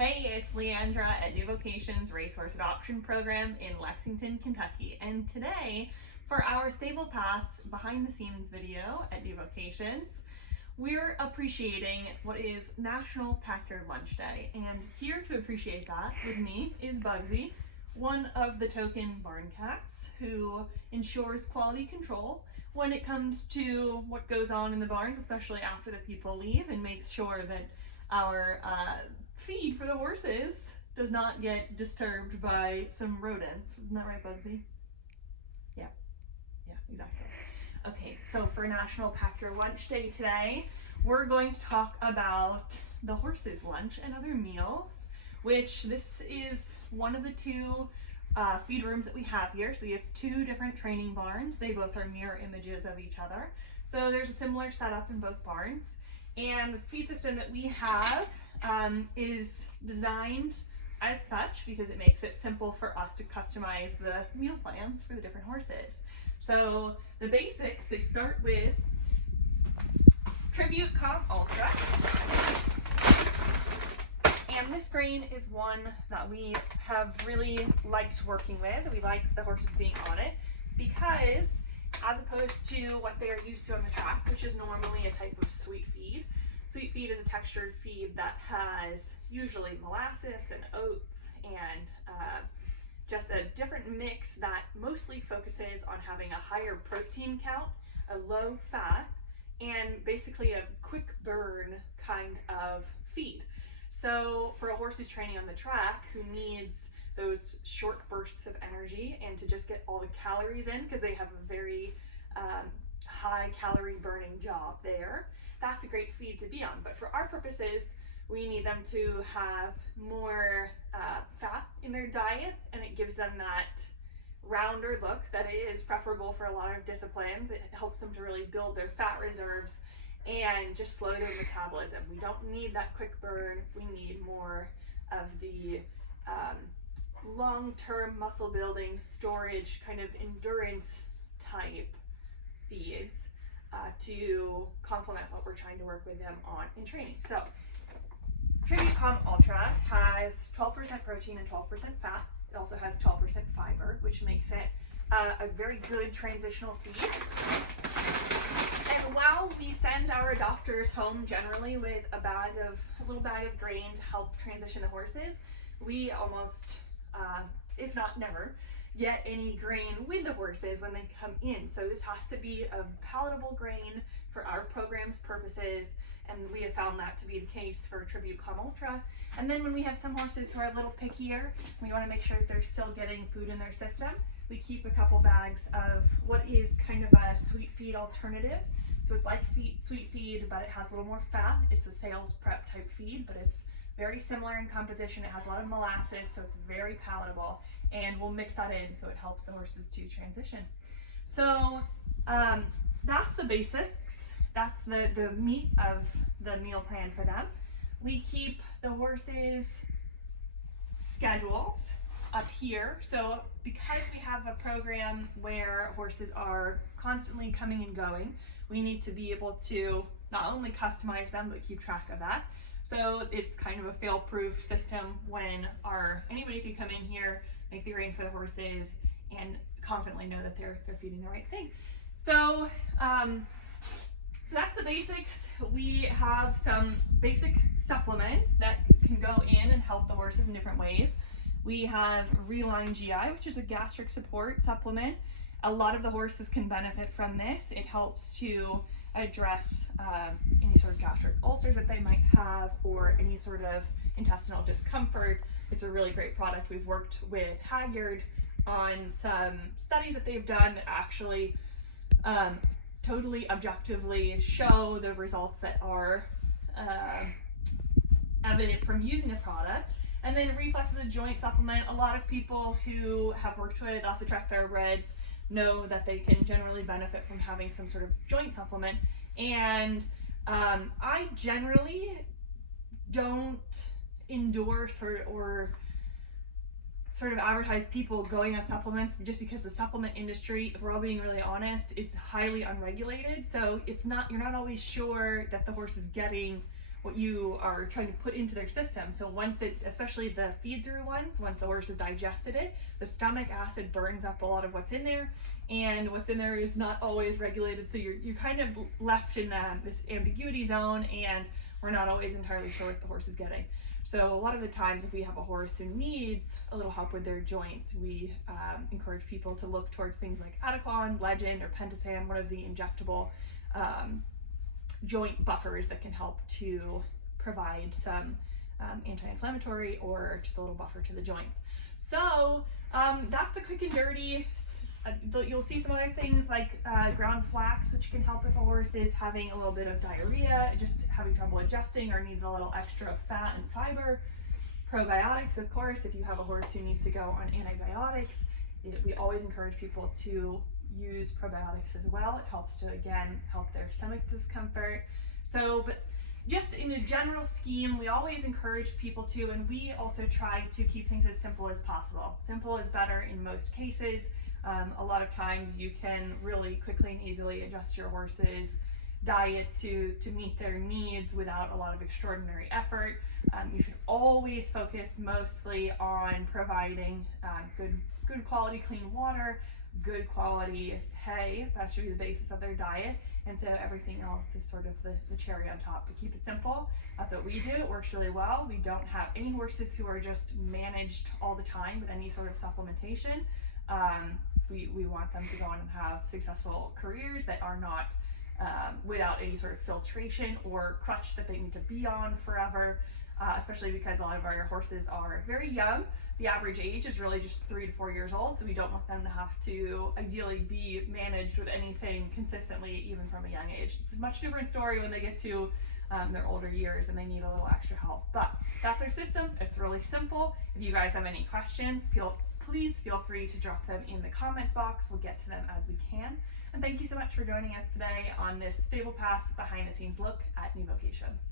Hey, it's Leandra at New Vocations Racehorse Adoption Program in Lexington, Kentucky. And today, for our Stable Pass behind the scenes video at New Vocations, we're appreciating what is National Pack Your Lunch Day. And here to appreciate that with me is Bugsy, one of the token barn cats who ensures quality control when it comes to what goes on in the barns, especially after the people leave, and makes sure that our feed for the horses does not get disturbed by some rodents. Isn't that right, Bugsy? Yeah, exactly. Okay, so for National Pack Your Lunch Day today, we're going to talk about the horses' lunch and other meals, which this is one of the two feed rooms that we have here. So we have two different training barns. They both are mirror images of each other. So there's a similar setup in both barns. And the feed system that we have is designed as such because it makes it simple for us to customize the meal plans for the different horses. So the basics, they start with Tribute Comp Ultra. And this grain is one that we have really liked working with. We like the horses being on it because as opposed to what they are used to on the track, which is normally a type of sweet feed. Sweet feed is a textured feed that has usually molasses and oats and just a different mix that mostly focuses on having a higher protein count, a low fat, and basically a quick burn kind of feed. So for a horse who's training on the track who needs those short bursts of energy and to just get all the calories in because they have a very high calorie burning job there, that's a great feed to be on. But for our purposes, we need them to have more fat in their diet, and it gives them that rounder look that is preferable for a lot of disciplines. It helps them to really build their fat reserves and just slow their metabolism. We don't need that quick burn. We need more of the long-term muscle building, storage, kind of endurance type feeds to complement what we're trying to work with them on in training. So Tribute Comp Ultra has 12% protein and 12% fat. It also has 12% fiber, which makes it a very good transitional feed. And while we send our adopters home generally with a little bag of grain to help transition the horses, we almost, if not never, get any grain with the horses when they come in. So this has to be a palatable grain for our program's purposes, and we have found that to be the case for Tribute Comp Ultra. And then when we have some horses who are a little pickier, we want to make sure that they're still getting food in their system. We keep a couple bags of what is kind of a sweet feed alternative. So it's like sweet feed, but it has a little more fat. It's a sales prep type feed, but it's very similar in composition. It has a lot of molasses, so it's very palatable. And we'll mix that in so it helps the horses to transition. So that's the basics. That's the meat of the meal plan for them. We keep the horses' schedules up here. So because we have a program where horses are constantly coming and going, we need to be able to not only customize them, but keep track of that. So it's kind of a fail-proof system when anybody can come in here, make the grain for the horses, and confidently know that they're feeding the right thing. So, so that's the basics. We have some basic supplements that can go in and help the horses in different ways. We have Reline GI, which is a gastric support supplement. A lot of the horses can benefit from this. It helps to address any sort of gastric ulcers that they might have or any sort of intestinal discomfort. It's a really great product. We've worked with Hagyard on some studies that they've done that actually totally objectively show the results that are evident from using the product. And then Reflex is a joint supplement. A lot of people who have worked with off-the-track thoroughbreds know that they can generally benefit from having some sort of joint supplement. And I generally don't endorse or sort of advertise people going on supplements just because the supplement industry, if we're all being really honest, is highly unregulated. So you're not always sure that the horse is getting what you are trying to put into their system. So once it, especially the feed through ones, once the horse has digested it, the stomach acid burns up a lot of what's in there, and what's in there is not always regulated. So you're kind of left in this ambiguity zone, and we're not always entirely sure what the horse is getting. So a lot of the times, if we have a horse who needs a little help with their joints, we encourage people to look towards things like Atacon, Legend, or Pentosan, one of the injectable joint buffers that can help to provide some anti-inflammatory or just a little buffer to the joints. So that's the quick and dirty. You'll see some other things like ground flax, which can help if a horse is having a little bit of diarrhea, just having trouble adjusting, or needs a little extra fat and fiber. Probiotics, of course, if you have a horse who needs to go on antibiotics, we always encourage people to use probiotics as well. It helps to, again, help their stomach discomfort. So, but just in a general scheme, we always encourage people to, and we also try to keep things as simple as possible. Simple is better in most cases. A lot of times you can really quickly and easily adjust your horse's diet to meet their needs without a lot of extraordinary effort. You should always focus mostly on providing good quality clean water, good quality hay. That should be the basis of their diet, and so everything else is sort of the cherry on top. To keep it simple, that's what we do. It works really well. We don't have any horses who are just managed all the time with any sort of supplementation. We want them to go on and have successful careers that are not without any sort of filtration or crutch that they need to be on forever, especially because a lot of our horses are very young. The average age is really just 3 to 4 years old, so we don't want them to have to ideally be managed with anything consistently, even from a young age. It's a much different story when they get to their older years and they need a little extra help. But that's our system. It's really simple. If you guys have any questions, please feel free to drop them in the comments box. We'll get to them as we can. And thank you so much for joining us today on this Stable Pass behind the scenes look at new vocations.